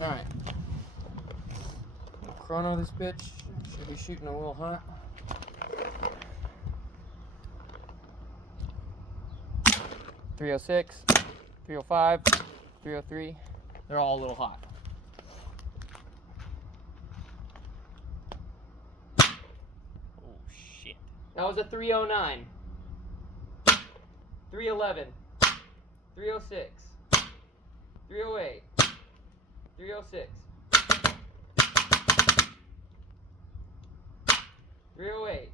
Alright. Chrono this bitch. Should be shooting a little hot. .306, 305, 303. They're all a little hot. Oh shit. That was a 309. 311. 306. 308. 306. 308.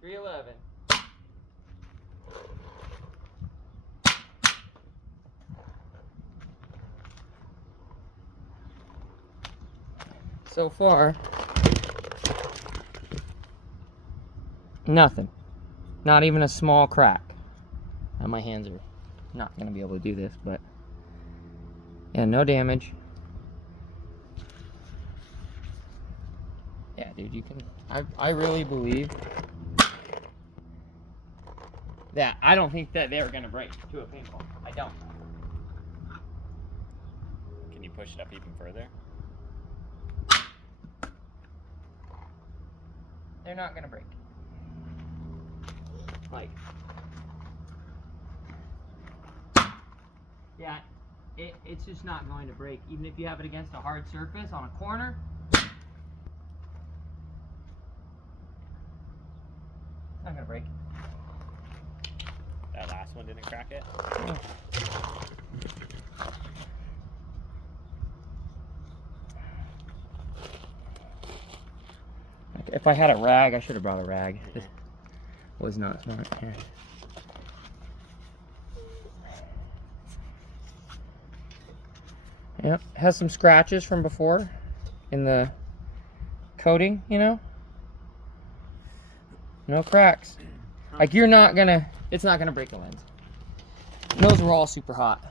311. So far, nothing. Not even a small crack. Now my hands are not going to be able to do this, but yeah, no damage. Yeah, dude, you can. I really believe that. I don't think that they're going to break to a paintball. I don't. Can you push it up even further? They're not going to break. Like, yeah, it's just not going to break. Even if you have it against a hard surface on a corner, it's not going to break. That last one didn't crack it? Yeah. If I had a rag, I should have brought a rag. This was not smart. Here. Yep, has some scratches from before in the coating, you know? No cracks. Like, you're not gonna, it's not gonna break the lens. And those were all super hot.